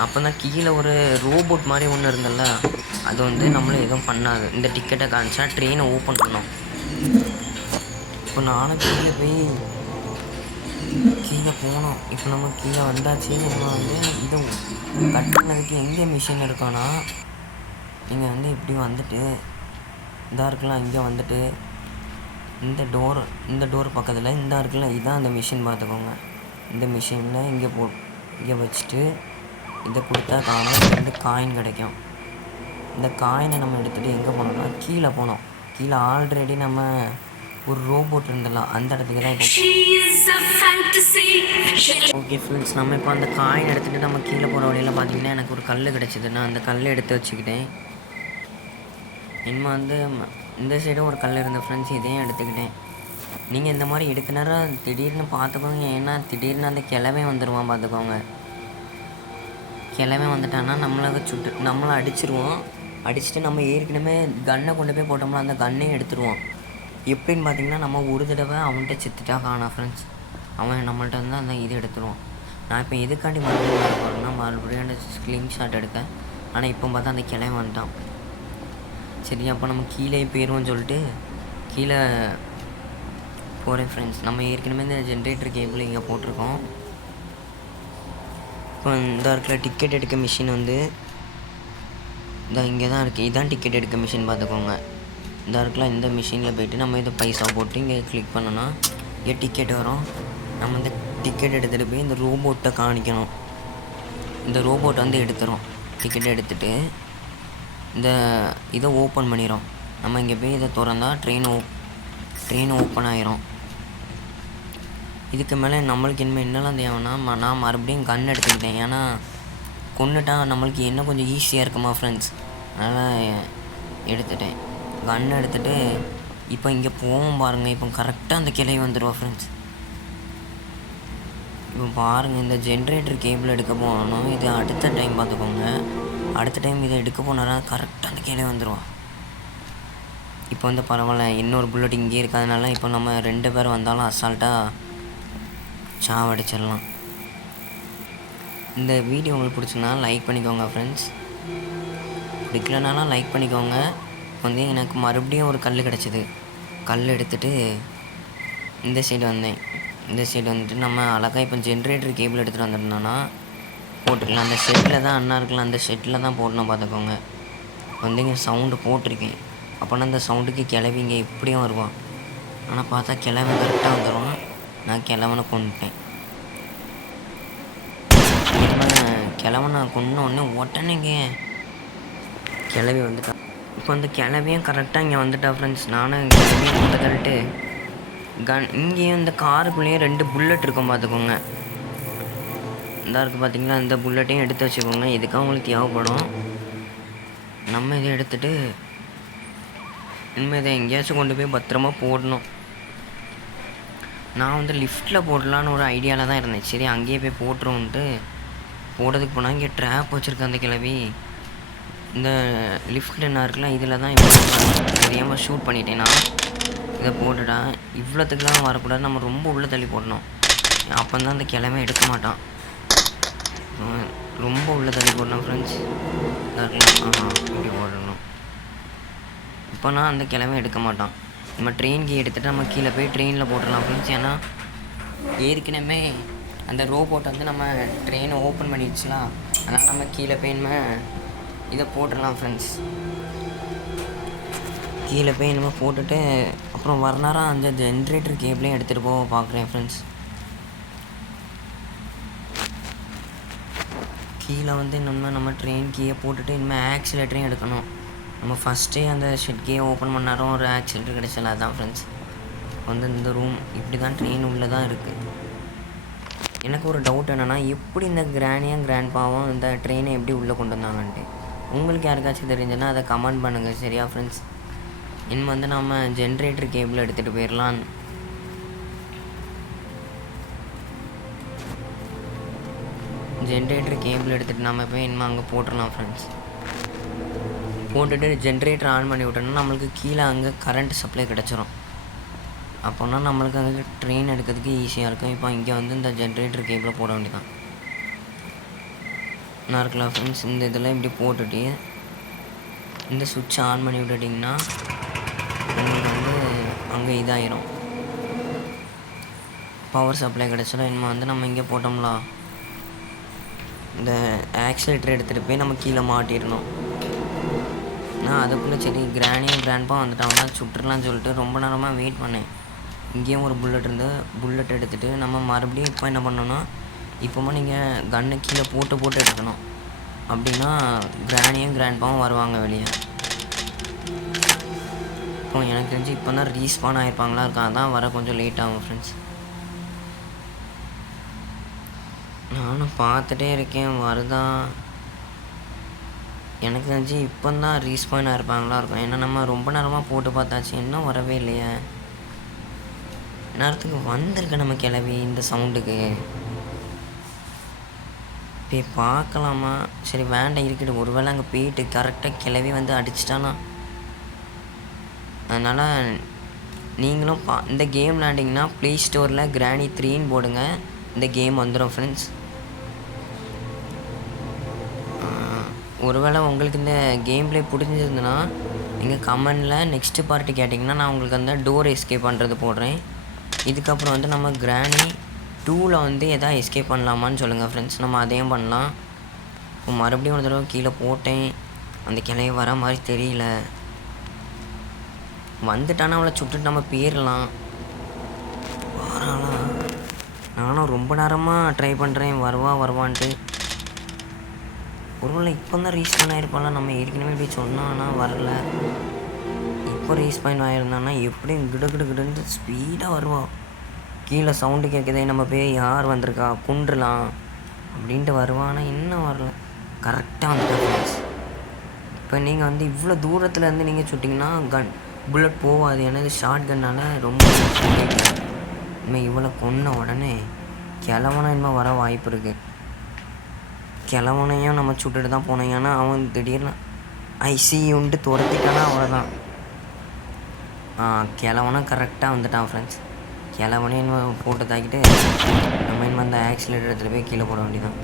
அப்போ தான் கீழே ஒரு ரோபோட் மாதிரி ஒன்று இருந்தல்ல, அது வந்து நம்மளை எதுவும் பண்ணாது. இந்த டிக்கெட்டை காமிச்சா ட்ரெயினை ஓப்பன் பண்ணோம். இப்போ நானும் கீழே போய் கீழே போனோம். இப்போ நம்ம கீழே வந்தாச்சு. நம்ம வந்து இது கட்டினதுக்கு எங்கே மிஷின் இருக்கோன்னா இங்கே வந்து இப்படி வந்துட்டு இதாக இருக்கலாம். இங்கே வந்துட்டு இந்த டோர் பக்கத்தில் இந்த இருக்கலாம். இதுதான் அந்த மிஷின் பார்த்துக்கோங்க. இந்த மிஷினில் இங்கே வச்சுட்டு இதை கொடுத்தா வந்து காயின் கிடைக்கும். இந்த காயினை நம்ம எடுத்துகிட்டு எங்கே போனோம்னா கீழே போனோம். கீழே ஆல்ரெடி நம்ம ஒரு ரோபோட் இருந்தலாம், அந்த இடத்துக்கு தான் இப்போ. ஓகே ஃப்ரெண்ட்ஸ், நம்ம இப்போ அந்த காயின் எடுத்துகிட்டு நம்ம கீழே போகிற வழியில் பார்த்தீங்கன்னா எனக்கு ஒரு கல் கிடச்சிது. நான் அந்த கல்லை எடுத்து வச்சுக்கிட்டேன். இனிமேல் வந்து இந்த சைடும் ஒரு கல் இருந்த ஃப்ரெண்ட்ஸ், இதையும் எடுத்துக்கிட்டேன். நீங்கள் இந்த மாதிரி எடுத்த நேரம் திடீர்னு பார்த்துக்கோங்க. ஏன்னா திடீர்னு அந்த கிழமை வந்துடுவான் பார்த்துக்கோங்க. கிழமை வந்துட்டான்னா நம்மளை அடிச்சிருவோம். அடிச்சுட்டு நம்ம ஏற்கனவே கன்னை கொண்டு போய் போட்டோம்னா அந்த கன்னையும் எடுத்துருவோம். எப்படின்னு பார்த்தீங்கன்னா நம்ம ஒரு தடவை அவன்கிட்ட செத்துட்டா காணா ஃப்ரெண்ட்ஸ், அவன் நம்மள்ட்ட வந்து அந்த இது எடுத்துருவான். நான் இப்போ எதுக்காண்டி மறுபடியும் போகிறேன்னா மறுபடியும் அந்த ஸ்க்ரீன் ஷாட் எடுக்க. ஆனால் இப்போ பார்த்தா அந்த கிளை வந்துட்டான். சரி, அப்போ நம்ம கீழே போயிடுவோம்னு சொல்லிட்டு கீழே போகிறேன் ஃப்ரெண்ட்ஸ். நம்ம ஏற்கனவே இந்த ஜென்ரேட்டர் கேபிள் இங்கே போட்டிருக்கோம். இப்போ இந்த இருக்கிற டிக்கெட் எடுக்க மிஷின் வந்து இங்கே தான் இருக்குது. இதுதான் டிக்கெட் எடுக்க மிஷின் பார்த்துக்கோங்க. இந்த இருக்கலாம். இந்த மிஷினில் போய்ட்டு நம்ம இதை பைசா போட்டு இங்கே கிளிக் பண்ணோன்னா இங்கே டிக்கெட் வரும். நம்ம இந்த டிக்கெட் எடுத்துகிட்டு போய் இந்த ரோபோட்டை காணிக்கணும். இந்த ரோபோட் வந்து எடுத்துரும். டிக்கெட் எடுத்துகிட்டு இந்த இதை ஓப்பன் பண்ணிடும். நம்ம இங்கே போய் இதை திறந்தா ட்ரெயின் ஓப்பன் ஆகிரும். இதுக்கு மேலே நம்மளுக்கு இனிமேல் என்னெல்லாம் தேவைன்னா நான் மறுபடியும் கன் எடுத்துக்கிட்டேன். ஏன்னா கொண்டுட்டா நம்மளுக்கு என்ன கொஞ்சம் ஈஸியாக இருக்குமா ஃப்ரெண்ட்ஸ், அதனால் எடுத்துட்டேன். கன் எடுத்துகிட்டு இப்போ இங்கே போவோம் பாருங்கள். இப்போ கரெக்டாக அந்த கிளை வந்துடுவா ஃப்ரெண்ட்ஸ். இப்போ பாருங்கள், இந்த ஜென்ரேட்டர் கேபிள் எடுக்க போகணும். இது அடுத்த டைம் பார்த்துக்கோங்க. அடுத்த டைம் இதை எடுக்க போனாரா கரெக்டாக அந்த கிளை வந்துடுவான். இப்போ வந்து பரவாயில்ல, இன்னொரு புல்லட் இங்கே இருக்கிறதுனால இப்போ நம்ம 2 பேர் வந்தாலும் அசால்ட்டாக சாவடிச்சிடலாம். இந்த வீடியோ உங்களுக்கு பிடிச்சிருந்தா லைக் பண்ணிக்கோங்க ஃப்ரெண்ட்ஸ். பிடிக்கலனாலும் லைக் பண்ணிக்கோங்க. வந்து எனக்கு மறுபடியும் ஒரு கல் கிடச்சிது. கல் எடுத்துகிட்டு இந்த சைடு வந்தேன். இந்த சைடு வந்துட்டு நம்ம அழகாக இப்போ ஜென்ரேட்டர் கேபிள் எடுத்துகிட்டு வந்துருந்தோன்னா போட்டுக்கலாம். அந்த ஷெட்டில் தான் அண்ணா இருக்கலாம், அந்த ஷெட்டில் தான் போடணும் பார்த்துக்கோங்க. வந்து இங்கே சவுண்டு போட்டிருக்கேன். அப்போனா அந்த சவுண்டுக்கு கிளவிங்க எப்படியும் வருவான். ஆனால் பார்த்தா கிளவன் கரெக்டாக வந்துடுவான். நான் கிழவனை கொண்டுட்டேன். கிழவனை கொண்டோடனே உடனேங்க கிளவி வந்துட்டான். இப்போ அந்த கிளவியும் கரெக்டாக இங்கே வந்துட்டா ஃப்ரெண்ட்ஸ். நானும் கிளவியும் கொண்டு தள்ளிட்டு இங்கேயும் இந்த காருக்குள்ளேயும் 2 புல்லட் இருக்கும் பார்த்துக்கோங்க. இந்த இருக்குது பார்த்தீங்களா, இந்த புல்லட்டையும் எடுத்து வச்சுக்கோங்க. இதுக்காக உங்களுக்கு தேவைப்படும். நம்ம இதை எடுத்துகிட்டு இனிமேல் இதை எங்கேயாச்சும் கொண்டு போய் பத்திரமா போடணும். நான் வந்து லிஃப்ட்டில் போடலான்னு ஒரு ஐடியாவில் தான் இருந்தேன். சரி அங்கேயே போய் போட்டுருவோன்ட்டு போடுறதுக்கு போனால் இங்கே ட்ராப் வச்சுருக்கேன். அந்த கிளவி இந்த லிஃப்ட்டில் என்ன இருக்குல்ல, இதில் தான் தெரியாமல் ஷூட் பண்ணிட்டேன். நான் இதை போட்டுட்டா இவ்வளோத்துக்குலாம் வரக்கூடாது, நம்ம ரொம்ப உள்ளே தள்ளி போடணும். அப்போ தான் அந்த கிழமை எடுக்க மாட்டான். ரொம்ப உள்ளே தள்ளி போடணும் ஃப்ரெண்ட்ஸ். இப்படி போடணும். இப்போனா அந்த கிழமை எடுக்க மாட்டான். நம்ம ட்ரெயின் கீ எடுத்துகிட்டு நம்ம கீழே போய் ட்ரெயினில் போட்டுடலாம் ஃப்ரெண்ட்ஸ். ஏன்னா ஏற்கனவே அந்த ரோபோட் வந்து நம்ம ட்ரெயினை ஓப்பன் பண்ணிடுச்சுலாம். அதனால் நம்ம கீழே போய் நம்ம இதை போட்டுடலாம் ஃப்ரெண்ட்ஸ். கீழே போய் நம்ம போட்டுட்டு அப்புறம் வரனாராக அந்த ஜென்ரேட்டர் கேபிளையும் எடுத்துகிட்டு போக பார்க்குறேன் ஃப்ரெண்ட்ஸ். கீழே வந்து நம்ம ட்ரெயின் கீயை போட்டுட்டு இனிமேல் ஆக்சிலேட்டரையும் எடுக்கணும். நம்ம ஃபஸ்ட்டே அந்த ஷெட் கீயை ஓப்பன் பண்ணாரும் ஒரு ஆக்சிலேட்டர் கிடைச்சல. அதுதான் ஃப்ரெண்ட்ஸ் வந்து இந்த ரூம் இப்படி தான் ட்ரெயின் உள்ளே தான் இருக்குது. எனக்கு ஒரு டவுட் என்னென்னா, எப்படி இந்த கிராண்டியும் கிராண்ட்பாவும் இந்த ட்ரெயினை எப்படி உள்ளே கொண்டு வந்தாங்கன்ட்டு உங்களுக்கு யாருக்காச்சும் தெரிஞ்சுன்னா அதை கமெண்ட் பண்ணுங்கள். சரியா ஃப்ரெண்ட்ஸ்? இனிமேல் வந்து நம்ம ஜென்ரேட்டர் கேபிள் எடுத்துகிட்டு போயிடலாம். ஜென்ரேட்டர் கேபிள் எடுத்துகிட்டு நம்ம போய் இனிமேல் அங்கே போட்டுடலாம் ஃப்ரெண்ட்ஸ். போட்டுட்டு ஜென்ரேட்டர் ஆன் பண்ணி விட்டோம்னா நம்மளுக்கு கீழே அங்கே கரண்ட் சப்ளை கிடச்சிரும். அப்போனா நம்மளுக்கு அங்கே ட்ரெயின் எடுக்கிறதுக்கு ஈஸியாக இருக்கும். இப்போ இங்கே வந்து இந்த ஜென்ரேட்டர் கேபிளை போட வேண்டியதான். நான் இருக்கலாம் ஃப்ரெண்ட்ஸ். இந்த இதில் இப்படி போட்டுட்டு இந்த சுவிட்சை ஆன் பண்ணி விட்டுட்டிங்கன்னா உங்களுக்கு வந்து அங்கே இதாயிரும், பவர் சப்ளை கிடச்சிடும். இனிமேல் வந்து நம்ம இங்கே போட்டோம்னா இந்த ஆக்சிலேட்டர் எடுத்துகிட்டு போய் நம்ம கீழே மாட்டிடணும். நான் அதுக்குள்ளே சரி கிராண்டியும் கிராண்ட்பா வந்துட்டாங்கன்னா சுட்டுடலான்னு சொல்லிட்டு ரொம்ப நேரமாக வெயிட் பண்ணேன். இங்கேயும் ஒரு புல்லட் இருந்து புல்லட் எடுத்துகிட்டு நம்ம மறுபடியும் இப்போ என்ன பண்ணோன்னா, இப்போமா நீங்கள் கன்று கீழே போட்டு எடுக்கணும். அப்படின்னா கிராண்டியும் கிராண்ட்பாவும் வருவாங்க வெளியே. இப்போ எனக்கு தெரிஞ்சு இப்போ தான் ரீஸ்பான் ஆகிருப்பாங்களா இருக்கா, அதான் வர கொஞ்சம் லேட் ஆகும் ஃப்ரெண்ட்ஸ். நானும் பார்த்துட்டே இருக்கேன் வருதான். எனக்கு தெரிஞ்சு இப்போ தான் ரீஸ்பான் ஆகிருப்பாங்களா இருக்கும். ஏன்னா நம்ம ரொம்ப நேரமாக போட்டு பார்த்தாச்சு, இன்னும் வரவே இல்லையே. நேரத்துக்கு வந்திருக்கு நம்ம கிளவி இந்த சவுண்டுக்கு. போய் பார்க்கலாமா? சரி வேண்டாம் இருக்கட்டும். ஒருவேளை அங்கே போயிட்டு கரெக்டாக கிளவி வந்து அடிச்சிட்டானா. அதனால் நீங்களும் இந்த கேம் விளாண்டிங்கன்னா ப்ளே ஸ்டோரில் கிராணி 3ன்னு போடுங்க, இந்த கேம் வந்துடும் ஃப்ரெண்ட்ஸ். ஒருவேளை உங்களுக்கு இந்த கேம் ப்ளே பிடிச்சிருந்துன்னா நீங்கள் கமெண்டில் நெக்ஸ்ட்டு பார்ட்டு கேட்டிங்கன்னா நான் உங்களுக்கு அந்த டோர் எஸ்கேப் பண்ணுறது போடுறேன். இதுக்கப்புறம் வந்து நம்ம கிராணி 2ல் வந்து எதாவது எஸ்கேப் பண்ணலாமான்னு சொல்லுங்கள் ஃப்ரெண்ட்ஸ். நம்ம அதையும் பண்ணலாம். இப்போ மறுபடியும் ஒரு தடவை கீழே போட்டேன், அந்த கிளைய வர மாதிரி தெரியல. வந்துட்டானா அவளை சுட்டுட்டு நம்ம போயிடலாம். வராளா? நானும் ரொம்ப நேரமாக ட்ரை பண்ணுறேன் வருவான்ட்டு. ஒருவேளை இப்போ தான் ரீஸ்பான் ஆகிருப்பான்ல. நம்ம ஏற்கனவே இப்படி சொன்னோம் ஆனால் வரல. இப்போ ரீஸ்பான் ஆகிருந்தான்னா எப்படி கிடுன்னு ஸ்பீடாக வருவான். கீழே சவுண்டு கேட்குதே, நம்ம போய் யார் வந்திருக்கா குண்டுலாம் அப்படின்ட்டு வருவான். ஆனால் இன்னும் வரல. கரெக்டாக வந்துட்டேன் ஃப்ரெண்ட்ஸ். இப்போ நீங்கள் வந்து இவ்வளோ தூரத்தில் இருந்து நீங்கள் சுட்டிங்கன்னா புல்லட் போகாது. ஏன்னா இது ஷார்ட் கன்னால் ரொம்ப இனிமேல் இவ்வளோ கொன்ன உடனே கிழவனா இனிமேல் வர வாய்ப்பு இருக்குது. கிழவனையும் நம்ம சுட்டுட்டு தான் போனோம். ஏன்னா அவன் திடீர்னு ஐசியுன்ட்டு துரத்திட்டானா அவ்வளோதான். கிழவனும் கரெக்டாக வந்துட்டான் ஃப்ரெண்ட்ஸ். கிழவனையும் இன்னும் போட்டு தாக்கிட்டு நம்ம இன்னும் அந்த ஆக்சிலேட்டர் எடுத்துகிட்டு போய் கீழே போட வேண்டியதான்.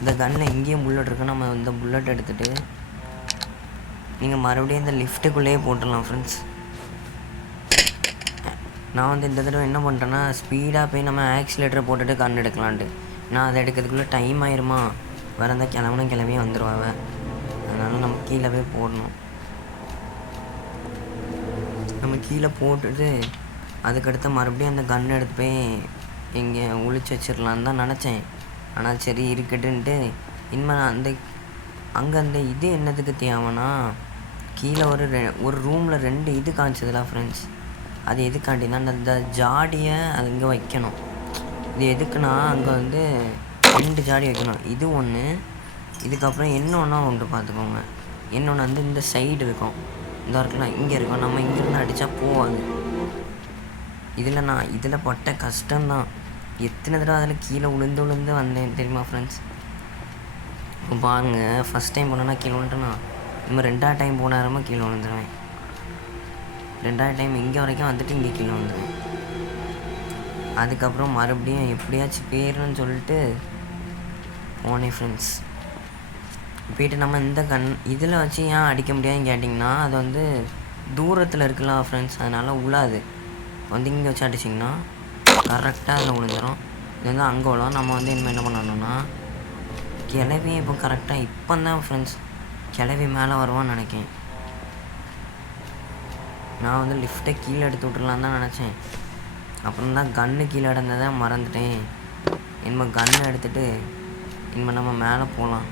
இந்த கன்னில் இங்கேயும் புல்லட் இருக்குது. நம்ம இந்த புல்லட் எடுத்துகிட்டு நீங்கள் மறுபடியும் இந்த லிஃப்ட்டுக்குள்ளேயே போட்டுடலாம் ஃப்ரெண்ட்ஸ். நான் வந்து இந்த தடவை என்ன பண்ணிட்டேன்னா ஸ்பீடாக போய் நம்ம ஆக்சிலேட்டரை போட்டுட்டு கண் எடுக்கலான்ட்டு. நான் அதை எடுக்கிறதுக்குள்ளே டைம் ஆயிருமா, வேறு இருந்தால் கிளம்பியே வந்துடுவாங்க. அதனால் நம்ம கீழே போய் போடணும். நம்ம கீழே போட்டுட்டு அதுக்கடுத்து மறுபடியும் அந்த கன் எடுத்து போய் இங்கே ஒளிச்சு வச்சிடலான்னு தான் நினச்சேன். ஆனால் சரி இருக்கட்டுன்ட்டு இனிமேல் அந்த இது என்னதுக்கு தேவைன்னா, கீழே ஒரு ரூமில் 2 இது காமிச்சதுல ஃப்ரெண்ட்ஸ், அது எதுக்காண்டினா அந்த ஜாடியை அது இங்கே வைக்கணும். இது எதுக்குன்னா அங்கே வந்து 2 ஜாடி வைக்கணும். இது ஒன்று, இதுக்கப்புறம் இன்னொன்னா ஒன்று பார்த்துக்கோங்க. இன்னொன்று வந்து இந்த சைடு இருக்கும், இந்த இருக்கலாம் இங்கே இருக்கும். நம்ம இங்கேருந்து அடித்தா போகாது. இதில் பட்ட கஷ்டம்தான். எத்தனை தடவை அதில் கீழே விழுந்து வந்தேன் தெரியுமா ஃப்ரெண்ட்ஸ். இப்போ பாருங்கள், ஃபஸ்ட் டைம் போனேன்னா கீழே விழுந்துட்டேன்னா இன்னும் 2ஆவது டைம் போனாரமாக கீழே விழுந்துருவேன். 2ஆவது டைம் இங்கே வரைக்கும் வந்துட்டு இங்கே கீழே விழுந்துருவேன். அதுக்கப்புறம் மறுபடியும் எப்படியாச்சும் போயிடணும்னு சொல்லிட்டு போனேன் ஃப்ரெண்ட்ஸ். போயிட்டு நம்ம இந்த இதில் வச்சு ஏன் அடிக்க முடியாதுன்னு கேட்டிங்கன்னா, அது வந்து தூரத்தில் இருக்கலாம் ஃப்ரெண்ட்ஸ், அதனால் உழாது. வந்து இங்கே வச்சு அடிச்சிங்கன்னா கரெக்டாக அதில் விழுந்துடும். இது வந்து அங்கே விழும். நம்ம வந்து இனிமேல் என்ன பண்ணணும்னா கிளவியும் இப்போ கரெக்டாக இப்போ தான் ஃப்ரெண்ட்ஸ் கிளவி மேலே வருவான்னு நினைக்கேன். நான் வந்து லிஃப்ட்டை கீழே எடுத்து விட்டுருலாம் தான் நினச்சேன். அப்புறம் தான் கன்று கீழே இடந்ததை மறந்துட்டேன். இனிமேல் கன்று எடுத்துகிட்டு இனிமேல் நம்ம மேலே போகலாம்.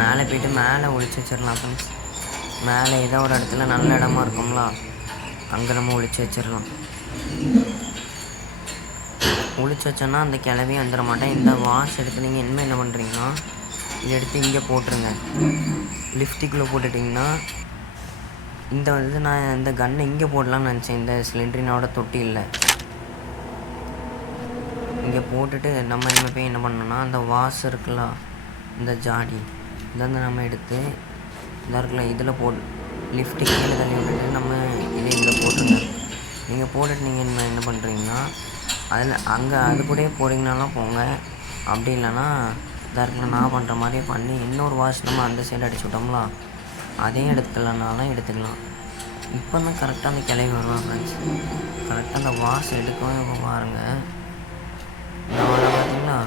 மேலே போய்ட்டு மேலே ஒழிச்சு வச்சிடலாம் ஃப்ரெண்ட்ஸ். மேலே ஏதோ ஒரு இடத்துல நல்ல இடமா இருக்கும்ல, அங்கே நம்ம ஒழிச்சு வச்சிடலாம். ஒழிச்சு வச்சோன்னா அந்த கிளவியும் வந்துட மாட்டேன். இந்த வாஷ் எடுத்து நீங்கள் இனிமேல் என்ன பண்ணுறீங்கன்னா, இதை எடுத்து இங்கே போட்டுருங்க. லிஃப்ட்டுக்குள்ளே போட்டுட்டிங்கன்னா இந்த வந்து நான் இந்த கன்னை இங்கே போடலான்னு நினச்சேன். இந்த சிலிண்ட்ரினோட தொட்டி இல்லை, இங்கே போட்டுட்டு நம்ம இனிமேல் போய் என்ன பண்ணோன்னா அந்த வாஷ் இருக்குல்ல, இந்த ஜாடி இதை வந்து நம்ம எடுத்து இதாக இருக்குல்ல இதில் லிஃப்ட்டு கீழே தள்ளி விட்டுட்டு நம்ம இதை இங்கே போட்டுருங்க. நீங்கள் போட்டுட்டு நீங்கள் என்ன பண்ணுறீங்கன்னா அதில் அது கூட போட்டிங்கனாலும் போங்க. அப்படி இல்லைன்னா இதாக இருக்குல்ல நான் பண்ணுற மாதிரியே பண்ணி இன்னொரு வாஷ் நம்ம அந்த சைடு அடிச்சு விட்டோம்ல, அதையும் எடுத்துக்கலனாலும் எடுத்துக்கலாம். இப்போ தான் கரெக்டாக அந்த கிளம்பி வருவான் ஃப்ரெண்ட்ஸ். கரெக்டாக அந்த வாஷ் எடுக்கவும் இப்போ பாருங்கள். இந்த வர பார்த்தீங்களா,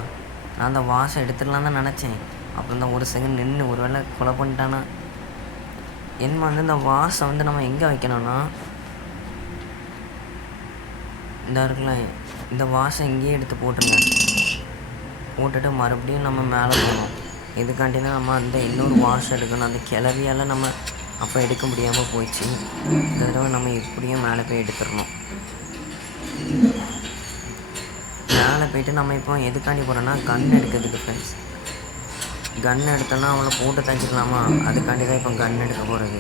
நான் அந்த வாஷை எடுத்துடலாம் தான் நினச்சேன். அப்புறம் தான் ஒரு செகண்ட் நின்று ஒரு வேளை கொலை பண்ணிட்டானா. என்ன வந்து இந்த வாஷை வந்து நம்ம எங்கே வைக்கணும்னா, இந்த இருக்குல்ல இந்த வாஷை இங்கேயே எடுத்து போட்டுருங்க. போட்டுட்டு மறுபடியும் நம்ம மேலே போகணும். எதுக்காண்டினா நம்ம அந்த இன்னொரு வாஷ் எடுக்கணும். அந்த கிளவியால் நம்ம அப்போ எடுக்க முடியாமல் போயிடுச்சு. இந்த தடவை நம்ம எப்படியும் மேலே போய் எடுத்துடணும். மேலே போய்ட்டு நம்ம இப்போ எதுக்காண்டி போகிறோன்னா கன் எடுக்கிறதுக்கு ஃப்ரெண்ட்ஸ். கன் எடுத்தோன்னா அவளை போட்டு தச்சுக்கலாமா, அதுக்காண்டி தான் இப்போ கன் எடுக்க போகிறது.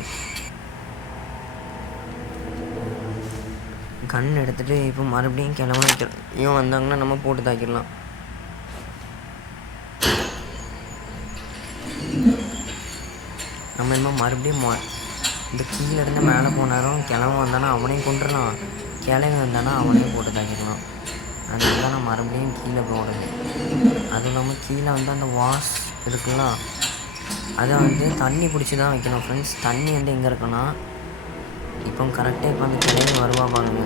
கன் எடுத்துகிட்டு இப்போ மறுபடியும் கிளம்பணும். வந்தாங்கன்னா நம்ம போட்டு தாக்கிடலாம். நம்ம இன்னும் மறுபடியும் இந்த கீழே இருந்து மேலே போனாலும் கிளம்ப வந்தானா அவனையும் கொண்டுடலாம், கிளம்பி வந்தானா அவனையும் போட்டு தாக்கிடலாம். அதனால தான் நான் மறுபடியும் கீழே போடுறது. அதுவும் இல்லாமல் கீழே வந்து அந்த வாஷ் இருக்குல்ல, அதை வந்து தண்ணி பிடிச்சி தான் வைக்கணும் ஃப்ரெண்ட்ஸ். தண்ணி வந்து எங்கே இருக்குன்னா, இப்போ கரெக்டாக இப்போ அந்த கிளம்பி வருவா பாருங்க,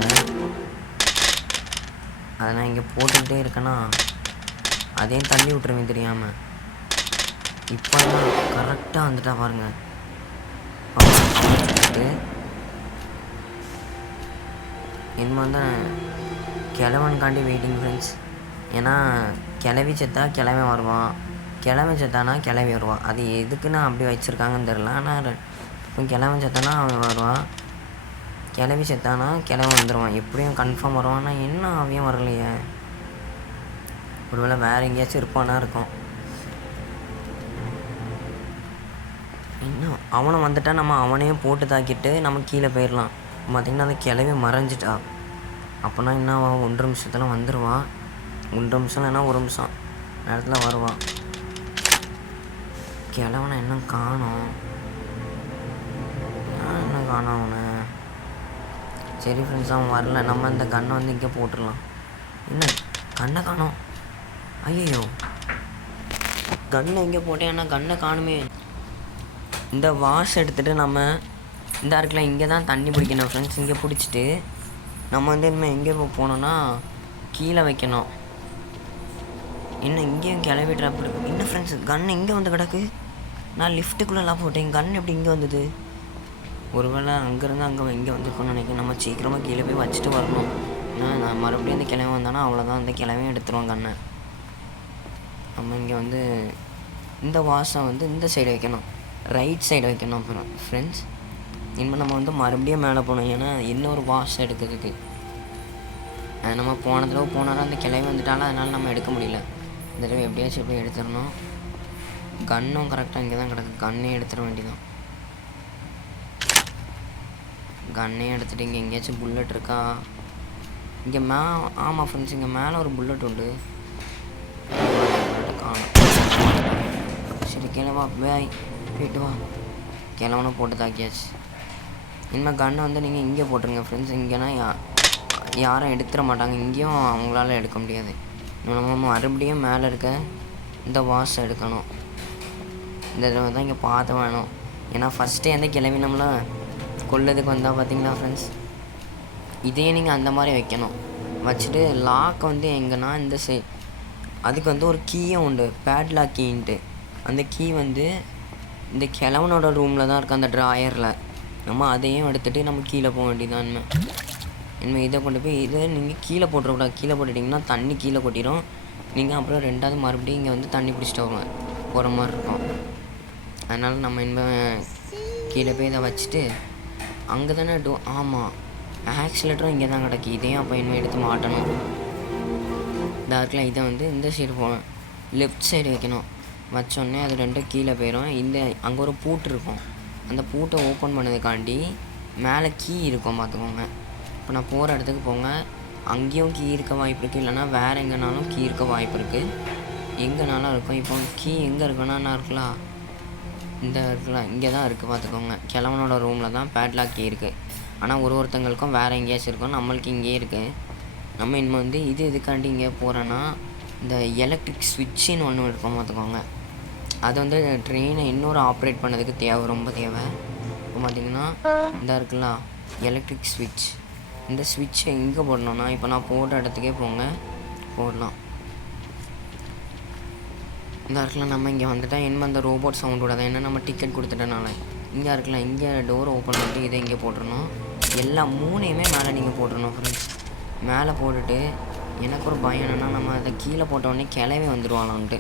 அதை நான் இங்கே போட்டுக்கிட்டே இருக்கேன்னா அதையும் தள்ளி விட்டுருவேன் தெரியாமல். இப்போ தான் கரெக்டாக வந்துட்டா பாருங்கள். இனிமே வந்து கிழவனுக்காண்டி வெயிட்டிங் ஃப்ரெண்ட்ஸ். ஏன்னா கிளவி செத்தா கிளவி வருவான், கிழமை செத்தானா கிளவி வருவான். அது எதுக்குன்னு அப்படி வச்சுருக்காங்கன்னு தெரில. ஆனால் இப்போ கிழமை செத்தானா அவன் வருவான், கிளவி செத்தானா கிழமை வந்துடுவான். எப்படியும் கன்ஃபார்ம் வருவான். ஆனால் என்ன அவையும் வரலையே, ஒருவேளை வேறு எங்கேயாச்சும் இருப்பானா இருக்கும். இன்னும் அவனும் வந்துட்டா நம்ம அவனையும் போட்டு தாக்கிட்டு நம்ம கீழே போயிடலாம். பார்த்திங்கன்னா அந்த கிளவி மறைஞ்சிட்டா. அப்போனா என்ன அவன் 1 நிமிஷத்தில் வந்துடுவான். 1 நிமிஷம் இல்லைன்னா 1 நிமிஷம் நேரத்தில் வருவான். கிழவனை இன்னும் காணோம், என்ன காணோம் அவனை. சரி ஃப்ரெண்ட்ஸ், அவன் வரல. நம்ம இந்த கண்ணை வந்து இங்கே போட்டுடலாம். என்ன கண்ணை காணோம், ஐயோ கண்ணை இங்கே போட்டேன். ஆனால் கண்ணை காணுமே. இந்த வாஷ் எடுத்துகிட்டு நம்ம இந்த இடத்துல இங்கே தான் தண்ணி பிடிக்கணும் ஃப்ரெண்ட்ஸ். இங்கே பிடிச்சிட்டு நம்ம வந்து இனிமேல் எங்கே போனோன்னா கீழே வைக்கணும். இன்னும் இங்கேயும் கிளவி ட்ராப் இருக்குது. இன்னும் ஃப்ரெண்ட்ஸ் கன் இங்கே வந்து கிடக்கு. நான் லிஃப்ட்டுக்குள்ளெல்லாம் போட்டேன், கன் எப்படி இங்கே வந்தது? ஒருவேளை அங்கேருந்து அங்கே இங்கே வந்துருக்கோன்னு நினைக்கிறேன். நம்ம சீக்கிரமாக கீழே போய் வச்சுட்டு வரணும். ஏன்னா நான் மறுபடியும் இந்த கிழமை வந்தானா அவ்வளோதான், அந்த கிழமையும் எடுத்துருவோம் கண்ணை. நம்ம இங்கே வந்து இந்த வாசம் வந்து இந்த சைடு வைக்கணும், ரைட் சைடு வைக்கணும். அப்புறம் ஃப்ரெண்ட்ஸ் இனிமேல் நம்ம வந்து மறுபடியும் மேலே போகணும். ஏன்னா இன்னொரு வாசம் எடுக்கிறதுக்கு அது நம்ம போன தடவை போனாலும் அந்த கிளவி வந்துட்டாலும் அதனால் நம்ம எடுக்க முடியல. இந்த தடவை எப்படியாச்சும் போய் எடுத்துடணும். கன்னும் கரெக்டாக இங்கே தான் கிடக்கு, கன்னையும் எடுத்துட வேண்டியதான். கன்னையும் எடுத்துகிட்டு இங்கே எங்கேயாச்சும் புல்லட் இருக்கா? இங்கே ஆமாம் ஃப்ரெண்ட்ஸ், இங்கே மேலே ஒரு புல்லட் உண்டு. காணும். சரி கிளவா பாய், போயிட்டு வா. கிளவனை போட்டு தாக்கியாச்சு. இனிமேல் கன்னை வந்து நீங்கள் இங்கே போட்டுருங்க ஃப்ரெண்ட்ஸ். இங்கேனா யாரும் எடுத்துட மாட்டாங்க, இங்கேயும் அவங்களால எடுக்க முடியாது. நம்ம மறுபடியும் மேலே இருக்க இந்த வாசம் எடுக்கணும். இந்த தடவை தான் இங்கே பார்த்து வேணும். ஏன்னா ஃபஸ்ட்டே அந்த கிளவி நம்மளை கொல்லதுக்கு வந்தால் பார்த்தீங்கன்னா ஃப்ரெண்ட்ஸ், இதையே நீங்கள் அந்த மாதிரி வைக்கணும். வச்சுட்டு லாக்கை வந்து எங்கன்னா இந்த அதுக்கு வந்து ஒரு கீயும் உண்டு, பேட்லாக் கீன்ட்டு. அந்த கீ வந்து இந்த கிழவனோட ரூமில் தான் இருக்குது, அந்த ட்ராயரில். நம்ம அதையும் எடுத்துகிட்டு நம்ம கீழே போக வேண்டியதான். இனிமேல் இதை கொண்டு போய் இதை நீங்கள் கீழே போட்டுறக்கூடாது. கீழே போட்டுட்டிங்கன்னா தண்ணி கீழே கொட்டிடும். நீங்கள் அப்புறம் ரெண்டாவது மறுபடியும் இங்கே வந்து தண்ணி பிடிச்சிட்டு போகிற மாதிரி இருக்கும். அதனால் நம்ம இனிமேல் கீழே போய் இதை வச்சுட்டு அங்கே தானே ஆமாம் ஆக்சிலேட்டரும் இங்கே தான் கிடக்கு. இதையும் அப்போ இனிமேல் எடுத்து மாட்டணும். டார்க்கில் இதை வந்து இந்த சைடு போவேன், லெஃப்ட் சைடு வைக்கணும். வச்சோடனே அது ரெண்டும் கீழே போயிடும். அங்கே ஒரு பூட்டு இருக்கும், அந்த பூட்டை ஓப்பன் பண்ணதுக்காண்டி மேலே கீ இருக்கும் பார்த்துக்கோங்க. இப்போ நான் போகிற இடத்துக்கு போங்க, அங்கேயும் கீ இருக்க வாய்ப்பு இருக்குது, இல்லைனா வேறு எங்கேனாலும் கீ இருக்க வாய்ப்பு இருக்குது. எங்கேனாலும் இருக்கும். இப்போ கீ எங்கே இருக்குன்னா என்ன இருக்கலாம், இந்த இடத்துல இங்கே தான் இருக்குது பார்த்துக்கோங்க. கிழவனோட ரூமில் தான் பேட்லாக் கீ இருக்குது. ஆனால் ஒருத்தங்களுக்கும் வேறு எங்கேயாச்சும் இருக்கும், நம்மளுக்கு இங்கேயே இருக்குது. நம்ம இனிமேல் வந்து இதுக்காண்டி இங்கே போகிறோன்னா இந்த எலக்ட்ரிக் ஸ்விட்சின்னு ஒன்று இருக்கும் பார்த்துக்கோங்க. அது வந்து ட்ரெயினை இன்னொரு ஆப்ரேட் பண்ணதுக்கு ரொம்ப தேவை. இப்போ பார்த்திங்கன்னா இந்த இருக்குல்ல எலக்ட்ரிக் ஸ்விட்ச், இந்த ஸ்விட்சை எங்கே போடணுன்னா இப்போ நான் போடுற இடத்துக்கே போடலாம். இந்த இருக்கலாம் நம்ம இங்கே வந்துட்டால் இனிமேல் அந்த ரோபோட் சவுண்ட் விடாது. ஏன்னா நம்ம டிக்கெட் கொடுத்துட்டனால. இங்கே இருக்கலாம், இங்கே டோர் ஓப்பன் பண்ணிட்டு இதை இங்கே போட்டுடணும். எல்லா மூணையுமே மேலே நீங்கள் போட்டுடணும் ஃப்ரெண்ட்ஸ். மேலே போட்டுட்டு எனக்கு ஒரு பயம் என்னென்னா, நம்ம அதை கீழே போட்டோடனே கிளவே வந்துடுவாங்களான்ட்டு.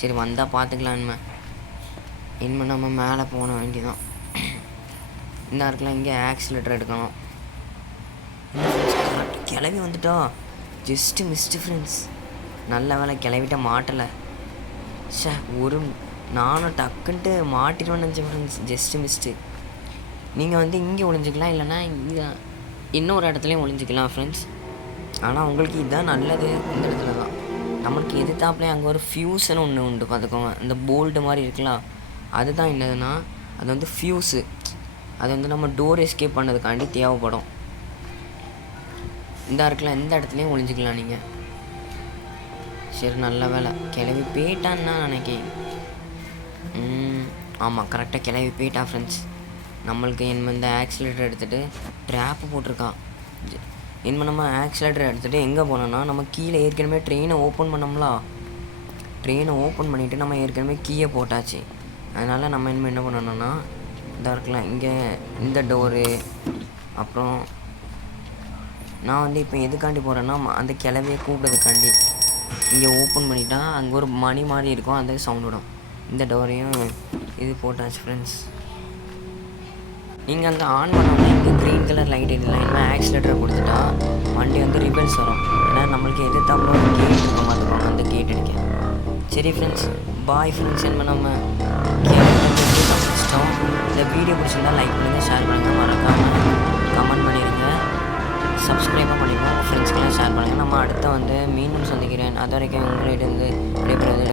சரி வந்தால் பார்த்துக்கலாம். இனிமேல் நம்ம மேலே போன வேண்டியதான். இந்த இருக்கலாம், இங்கே ஆக்சிலேட்டர் எடுக்கணும். கிளவி வந்துட்டா ஜஸ்ட்டு மிஸ்டு ஃப்ரெண்ட்ஸ். நல்ல வேலை கிளவிட்ட மாட்டலை. நானும் டக்குன்ட்டு மாட்டிடுவேன்னு நினச்சேன் ஃப்ரெண்ட்ஸ், ஜஸ்ட்டு மிஸ்டு. நீங்கள் வந்து இங்கே ஒளிஞ்சிக்கலாம், இல்லைனா இங்கே இன்னொரு இடத்துலையும் ஒளிஞ்சிக்கலாம் ஃப்ரெண்ட்ஸ். ஆனால் உங்களுக்கு இதுதான் நல்லது. இந்த இடத்துல தான் நம்மளுக்கு எதிர்த்தாப்புலேயே அங்கே ஒரு ஃபியூஸ்ன்னு ஒன்று உண்டு பார்த்துக்கோங்க. இந்த போல்டு மாதிரி இருக்கலாம், அதுதான் என்னதுன்னா அது வந்து ஃபியூஸு. அது வந்து நம்ம டோர் எஸ்கேப் பண்ணதுக்காண்டி தேவைப்படும். இந்த இருக்கலாம், எந்த இடத்துலையும் ஒளிஞ்சிக்கலாம் நீங்கள். சரி நல்ல வேலை கிளவி போயிட்டான்னு தான் நினைக்கேன். ஆமாம் கரெக்டாக கிளவி போயிட்டா ஃப்ரெண்ட்ஸ். நம்மளுக்கு இனிமேல் இந்த ஆக்சிலேட்டர் எடுத்துகிட்டு ட்ராப்பு போட்டிருக்கான். இனிமேல் நம்ம ஆக்சிலேட்டர் எடுத்துகிட்டு எங்கே போனோம்னா, நம்ம கீழே ஏற்கனவே ட்ரெயினை ஓப்பன் பண்ணோம்ல, ட்ரெயினை ஓப்பன் பண்ணிவிட்டு நம்ம ஏற்கனவே கீயை போட்டாச்சு. அதனால் நம்ம இனிமேல் என்ன பண்ணணும்னா இதாக இருக்கலாம், இங்கே இந்த டோரு. அப்புறம் நான் வந்து இப்போ எதுக்காண்டி போகிறேன்னா அந்த கிளவியை கூப்பிட்றதுக்காண்டி இங்கே ஓப்பன் பண்ணிட்டா அங்கே ஒரு மணி மாதிரி இருக்கும், அந்த சவுண்ட் விடும். இந்த டோரையும் இது போட்டாச்சு ஃப்ரெண்ட்ஸ். நீங்கள் அங்கே ஆன் பண்ணோம்னா இங்கே க்ரீன் கலர் லைட் எல்லாம் இனிமேல் ஆக்சிலேட்டரை கொடுத்துட்டா வண்டி வந்து ரிவர்ஸ் வரும். ஏன்னா நம்மளுக்கு எதிர்த்தாப்புல ஒரு கேட் இருக்க பார்த்துக்கோங்க, அந்த கேட் அடிக்க. சரி ஃப்ரெண்ட்ஸ், பாய் ஃப்ரெண்ட்ஸ். இனிமேல் நம்ம கஷ்டம். இந்த வீடியோ பிடிச்சிருந்தா லைக் பண்ணுங்கள், ஷேர் பண்ணுங்கள், மறக்காமல் கமெண்ட் பண்ணிடுங்க, சப்ஸ்கிரைபாக பண்ணிடுங்க, ஃப்ரெண்ட்ஸ்க்கெல்லாம் ஷேர் பண்ணுங்கள். நம்ம அடுத்த வந்து மீண்டும் சந்திக்கிறேன். அது வரைக்கும் உங்களிடம் விடைபெறுவது